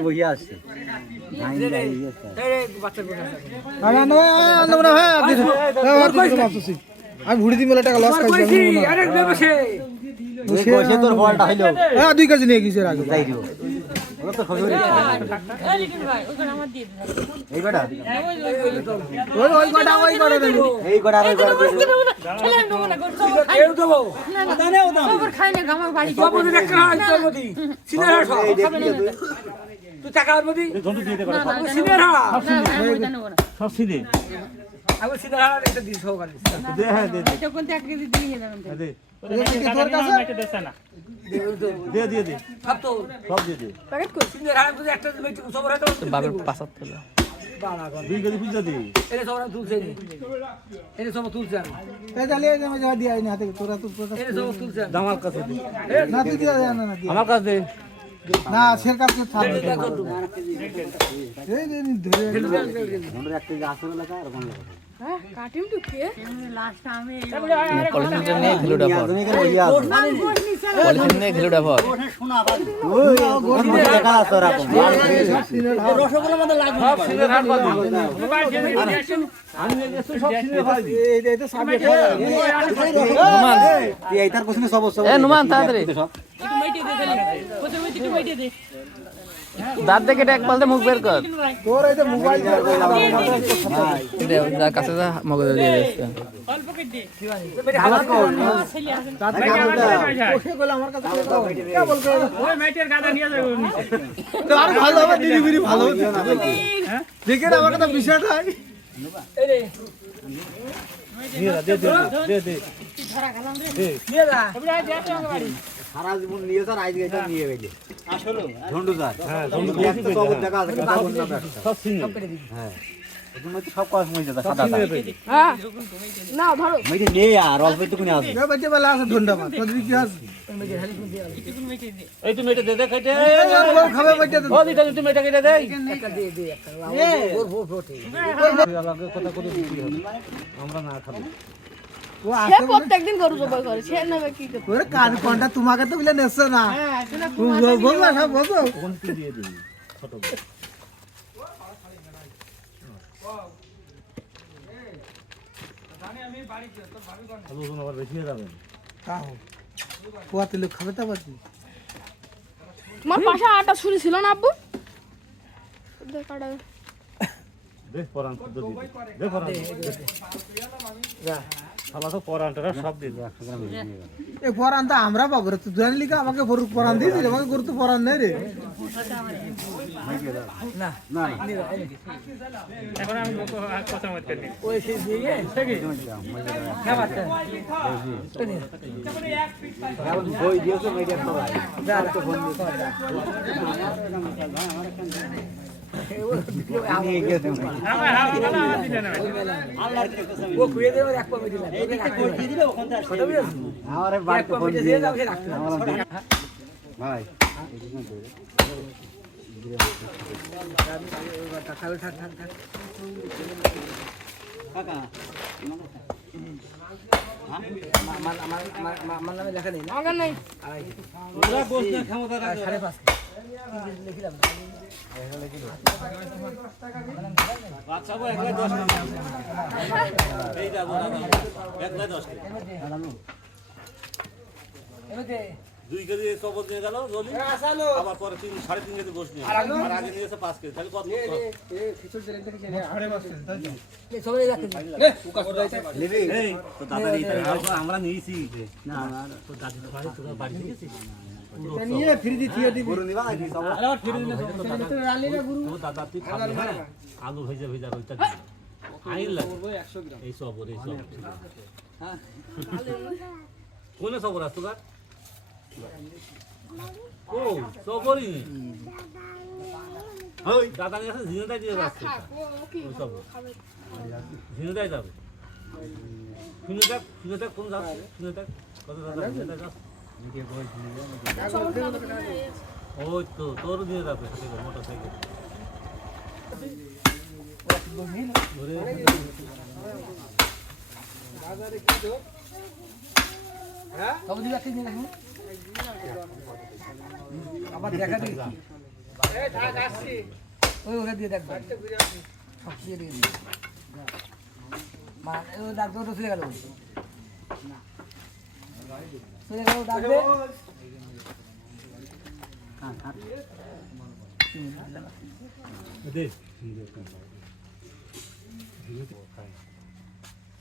বইয়া আসছে আমি ভুড়ি দিন টাকা লস খাইছি তোর বলটা হইলো 2 কেজি নিয়ে গেছে আগে যাই দিও ওরা তো খবর এই বেটা ওই কটা দেব এই কটা আর কটা কেউ দেবো সবর খাই না গামার বাড়ি সব ওদের একটা তোর মধ্যে সিনেরা সব তুই টাকা আর মধ্যে ধন্টু দিয়ে দে না সিনেরা সব সিনে আগে সিনেরা একটা দিস হোক আর দে হ্যাঁ দে এটা কোন এক কেজি দিয়ে দেন দে তোর কাছে দে দে দে সব তো সব দিয়ে দে প্যাকেট কর সিনেরা তুই একটা মেট সবর হয়তো বাবার পাসাত তোলা বাড়া কর 2 কেজি পূজা দে এটা সবর তুলছে নি এটা সব তুলছে এই জ্বালিয়ে আমি যা দিয়া আইনি হাতে তোরা তো এটা সব তুলছে আমার কাছে দে না তুই দিয়া না না আমার কাছে দে না সের কাছে থাকবে এই ধরে আমরা একটা যে আসল লাগা আর কোন লাগা হ্যাঁ কাটিম তো কে লাস্ট আমি পলিথিন নিয়ে ঘিলুটা ভর তুমি কেন বইয়া আসো পলিথিন নিয়ে ঘিলুটা ভর ওই গোটা দেখা আছে রাখো রসগোল্লা মধ্যে লাগবে সব সিনে হাট বাদ আমি সব সিনে ভাই এই তো সামনে নুমান তুই এইটার কোসনে সব সব এ নুমান তাড়াতাড়ি একটু মাইটে দে তাহলে কত একটু মাইটে দে দাঁত দেখে এক পালতে মুখ বের কর তোর এই যে মোবাইল দে যা কাছে যা মগজ দিয়ে দিস অল্প কেটে দে আমার কোন ছেলে আছে কোষে গেল আমার কাছে কে বল করে ওই মাইটের গাদা নিয়ে যাবে আর ভালো হবে ডেলিভারি ভালো হবে দেখে আমার কথা বিষয়টা এই রে নিয়ে দে দে দে ধরা গেলাম রে দে নিয়ে যা এবারে আজ যাতে আমার বাড়ি সারা জীবন নিয়ে স্যার আজ এটা নিয়ে গেছে আসলে ঝন্ডু স্যার হ্যাঁ ধন্টু একটা সব জায়গা আছে কথা বল না সব সিনে হ্যাঁ তুমি তো সব কথা সময় দাদা সাদা হ্যাঁ না ধরো মেয়ে নে আর অল্প একটু কোনে আসবে এ বাচ্চা বেলা আছে ধন্যবাদ তোদের কি আছে একটু মাইটে দে এই তুমি এটা দে দে খাইতে বউ খাবে বাচ্চা ও দিটা তুমি এটা কেটে দে একটা দে দে একটা ওর ভোট ভোটে আলাদা কথা করে দিতে হবে আমরা না খাবো ও সে আসে প্রত্যেকদিন গরু জবাই করে সে নেবে কি করে ওরে কান কোনটা তোমাকে তো বলে নেছ না বলবা সব বলবো কোন কি দিয়ে দিই ছোট আলু কোন আবার বেশি যাবেন খাও পোয়াতে লোক খাবে তা বাকি তোমার পাশে আটা ছুরি ছিল না আব্বু দেখ আটা দেখ পরান শুদ্ধ দি দেখ পরান শালা তো পরানটা সব দি এ পরান তো আমরা পাবো রে তুই জানলি কি আমাকে গরু পরান দিবি আমাকে গরু তো পরান নেই রে এখন আমি কথা বলতে নেই ওই সে দিয়ে সেগে হ্যাঁ বাচ্চা বই দিয়েছো মিডিয়া তো ভাই তো ফোন নিয়ে গিয়ে দেব ও কুয়ে দেবে এক পা মিডিলা এইটা কই দিলে ওখান থেকে কত বিল আমারে বাড়ি তো ফোন দিয়ে যাও ভাই খাবে থাক থাক থাক কাকা আমার নামে লেখা নেই না আগে নাই ওরা গোস না ক্ষমতা রাখে 5.5 লিখিলাম বাচ্চা গো 1 10 টাকা এই যাবো 1 10 টাকা এমতে 2 কেজি সবজ নিয়ে গেল জলি আবার পরে 3.5 কেজি গোস নিয়ে আর আগে নিয়েছে 5 কেজি তাহলে কত খিচুড়ি দিলেন থেকে এই সবাই যাচ্ছে নিবি এই তো দাদা এই আমরা নিয়েছি না তো দাদু বাড়ি তোরা বাড়ি গেছিস নিয়ে ফ্রি দি থিয়ে দিবি গরু নিবা নাকি সব আরে ফিরে দিলে তো রালি না গুরু তো দাদা তুই খাবি হ্যাঁ আলু ভেজা ভেজা রইতা আইন লাগে 100 গ্রাম এই সব এই সব হ্যাঁ কোন সব রাস্তা কাট ও সবরি ওই দাদা নিয়ে আসে জিনেদাই দিয়ে যাচ্ছে ওই সব জিনেদাই যাবে জিনেদাই কোন যাচ্ছে জিনেদাই কত দাদা জিনেদাই যাচ্ছে ওই তো তোর দিয়ে যাবে মোটরসাইকেল সব দিবা কি নিয়ে আবার দেখা দেখি ওই ওকে দিয়ে দেখ সব দিয়ে দিয়ে দিই মা ও ডাক তো চলে গেল ডাক দে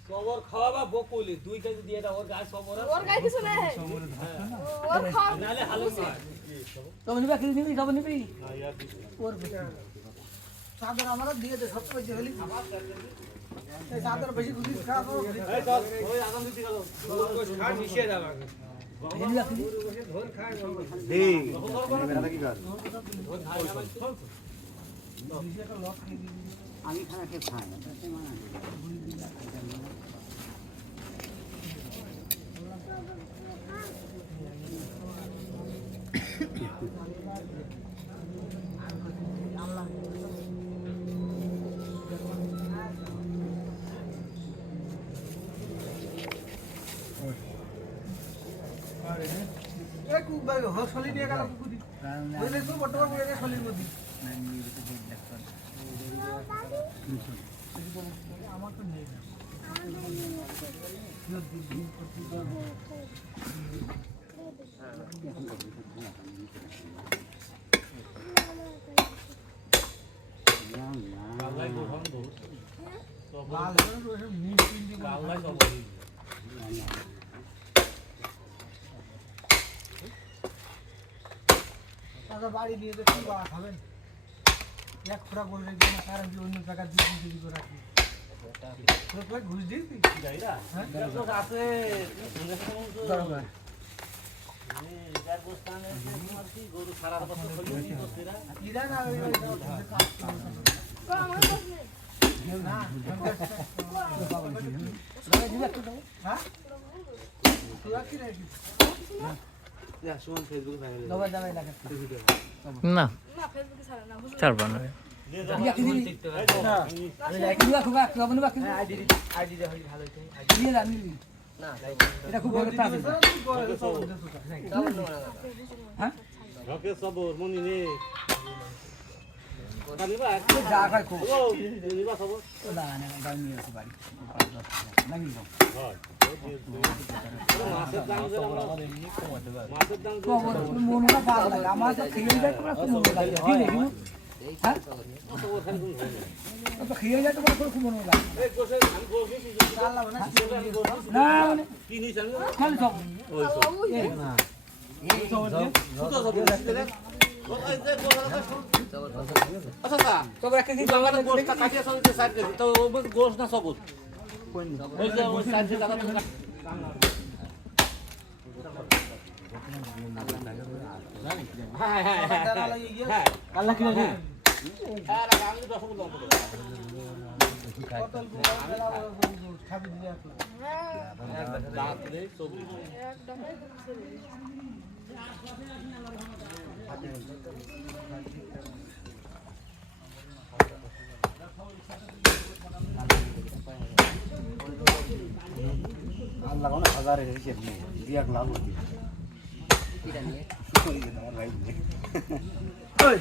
সবর খাওয়াবা বকুলি 2 কেজি দিয়ে দাও ওর গায়ে সবর ওর গায়ে কিছু নেই ওর খাওয়া নালে হালু নয় তো নিবা কি নিবি খাবো নিবি ওর চাদর আমারও দিয়ে দে সব বেশি হলি এই চাদর বেশি খুশি খাওয়া করো এই চল ওই আদান দিতে গেল খা মিশিয়ে দাও আগে নিবা কি এই মেরা কি কর আমি খানা কে খাই এই কু ভাই হসলি নিয়ে গেল কুকুদি বুঝলে তো বটবা করে হসলির মধ্যে আমার তো নেই আল্লাহ গো বন্ধ লাল হয়ে মুখ পিন্দি আল্লাহ সব দাদা বাড়ি নিয়ে যে কি বাড়া খাবেন এক খোরা বললে যে না কারণ কি অন্য টাকা দিয়ে দিবি করে রাখি তোরা ঘুষ দিস তুই যাইরা হ্যাঁ তো আছে দরকার যার গোস্তানে তোমার কি গরু সারা বছর হলি কি করতেরা ইরা না ওই আমার কাছে নেই না হ্যাঁ তুই কি রাখি যা সুমন ফেসবুকে ভাইরাল দবাই দবাই লাগা না না ফেসবুকে ছাড়া না বুঝলি ছাড়বা না নিবা কি দিবি নিবা খুবা খাবো নিবা কি আইডি দে হই ভালো হইছে দিয়ে দাও নিবি না এটা খুব ভালো কাজ হ্যাঁ রকে সবর মনি নে কালিবা যা খাই খুব ও নিবা সবর না না গান নিয়ে আসি বাড়ি নাকি যাও হয় মাছের দাম দিলাম মাছের দাম তো মনটা ভালো লাগে আমার তো খেয়ে যায় তোমরা খুব মন লাগে ঠিক আছে হ্যাঁ সবর খালি কোন হয় তো খেয়ে যায় তোমরা খুব মন লাগে এই গোসে আমি গোস নিছি আল্লাহ না না মানে কি নিছ আমি খালি সব ওই সব সুতো সব দিলে ওই যে গোসা আচ্ছা তবে একটা দিন বাংলা গোসটা কাটিয়ে সব দিতে সাইড তো গোস না সবর ওই যে ওই সাইড থেকে দাদা হ্যাঁ হ্যাঁ হ্যাঁ আল্লাহ কি জানে হ্যাঁ আমি তো সব দাম কতল খাবি দিয়ে আসলো দাঁত রে সবরি একদম আল্লাহ কোন হাজারে হিসেব নেই দিয়া লাভ হচ্ছে এটা নিয়ে আমার ভাই ওই